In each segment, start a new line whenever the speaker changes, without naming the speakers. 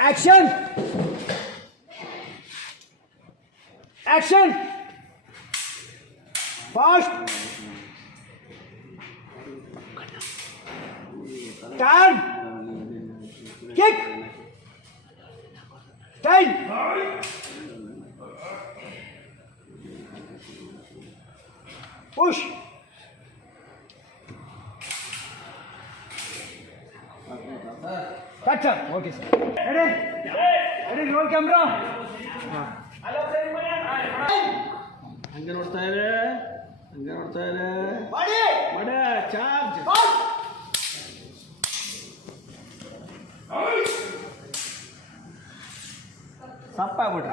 action! Action! Fast! Turn! Kick! Turn! Push! Cut sir okay sir ready ready roll camera
ಹಂಗೆ ನೋಡ್ತಾ ಇದೆ ಹಂಗೆ ನೋಡ್ತಾ ಇದೆ ಮಾಡಿ ಮಾಡ ಚಾರ್ಜ್
ಸಪ್ಪಾಗ್ಬಿಟ್ರಿ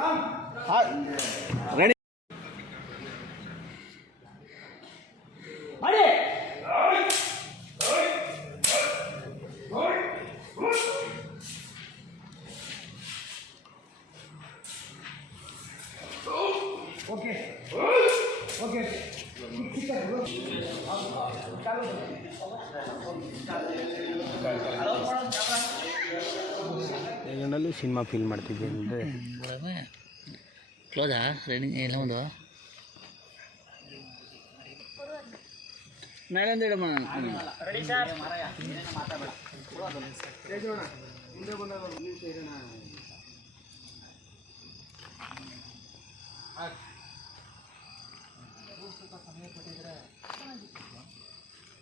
ರೆಡಿ ಓಕೆ. ಓಕೆ.
ಕನ್ನಡಲ್ಲೂ ಸಿನಿಮಾ ಫೀಲ್ ಮಾಡ್ತಿದ್ದೆ ಅಂದರೆ.
ಕ್ಲೋಸಾ? ರನ್ನಿಂಗ್ ಎಲ್ಲ ಒಂದು? ನಾಳೆಂದ ಇಡಮ್ಮ ಏನಂದ್ರೆ
ಏನಂದ್ರೆ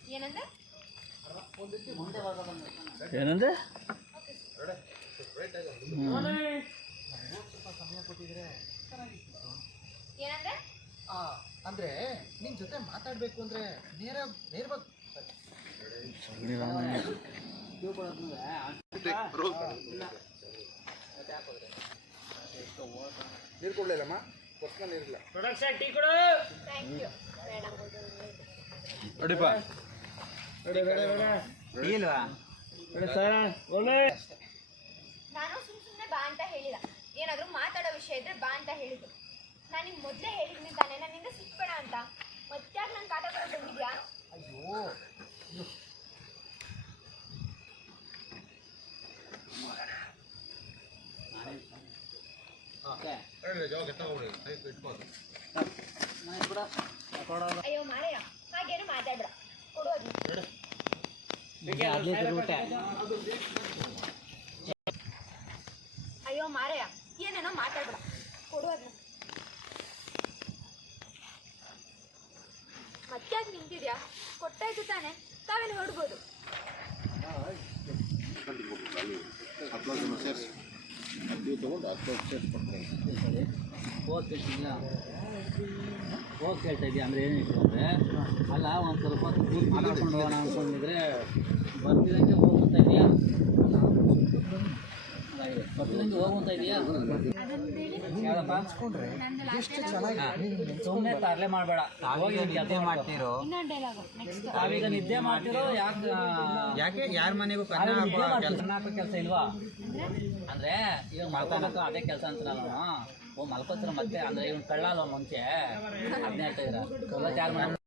ಏನಂದ್ರೆ
ಅಂದ್ರೆ ನಿನ್ ಜೊತೆ ಮಾತಾಡ್ಬೇಕು ಅಂದ್ರೆ ನೇರ ನೇರವಾಗಿ
ಥ್ಯಾಂಕ್ ಯು ಬೇಡ ಇಲ್ವಾ ಸರ್ ಇಲ್ವಾ ನಾನು ಸುಮ್ ಸುಮ್ಮನೆ ಬಾ ಅಂತ ಹೇಳಿಲ್ಲ. ಏನಾದರೂ ಮಾತಾಡೋ ವಿಷಯ ಇದ್ರೆ ಬಾ ಅಂತ ಹೇಳಿದ್ರು. ನಾನು ನಿಮ್ಗೆ ಮೊದಲೇ ಹೇಳಿದ್ನಿ ತಾನೇ ನನ್ನಿಂದ ಸಿಕ್ಬೇಡ ಅಂತ. ಮತ್ತೆ ಯಾಕೆ ನನ್ನ ಕಾಟ ಬರೋದು ಬಂದಿದ್ಯಾ? ಅಯ್ಯೋ ಮಾರಯ್ಯ ಹಾಗೇನು ಮಾತಾಡ್ಬೇಡ ಕೊಡು ಅದನ್ನ ಅಯ್ಯೋ ಮಾರಯ್ಯ ಏನೇನೋ ಮಾತಾಡ್ಬೇಡ. ಕೊಡು ಅದನ್ನ ಮತ್ತಾಗ ನಿಂತಿದ್ಯಾ? ಕೊಟ್ಟಾಯ್ತು ತಾನೆ. ತಾವೆಲ್ಲ ಹೊಡ್ಬೋದು?
ಹೋಗಿ ಕೇಳ್ತಿದ್ಯಾ ಹೋಗಿ ಕೇಳ್ತಾ ಇದೆಯಾ ಅಂದರೆ ಏನಿತ್ತು ಅಂದರೆ, ಅಲ್ಲ, ಒಂದು ಸ್ವಲ್ಪ ಹೊತ್ತು ಕೂತ್ ಮಾತಾಡ್ಕೊಂಡು ಹೋಗೋಣ ಅಂದ್ಕೊಂಡಿದ್ರೆ ಬರ್ತಿದಂಗೆ ಹೋಗುತ್ತಾ ಇದೆಯಾ? ಬರ್ತಿದಂಗೆ ಹೋಗುತ್ತಾ ಇದೆಯಾ? ಯಾರಪ್ಪ ಸುಮ್ಮನೆ ತರಲೆ ಮಾಡಬೇಡ. ಹೋಗಿ ನಿದ್ದೆ ಮಾಡ್ತಿರೋ?
ಇನ್ನೊಂದು ಡೈಲಾಗು ನೆಕ್ಸ್ಟ್
ನಾವೀಗ ನಿದ್ದೆ ಮಾಡ್ತಿರೋ ಯಾಕೆ ಯಾಕೆ? ಯಾರ ಮನೆಗೂ ಕರ್ನಾಟಕ ಕೆಲಸ? ಇಲ್ವಾ? ಅಂದ್ರೆ? ಇವಾಗ ಮಲ್ಕೊಬೇಕು ಅದೇ ಕೆಲಸ ಅಂತ ನಾನು ಓ ಮಲ್ಕೋತಿರ ಮತ್ತೆ? ಅಂದ್ರೆ ಇವ್ನು ಕಳ್ಳ ಅಲ್ವಾ ಮುಂಚೆ. ಅದನ್ನೇ ಹೇಳ್ತಾ ಇದ್ರ ಯಾರ ಮನೆ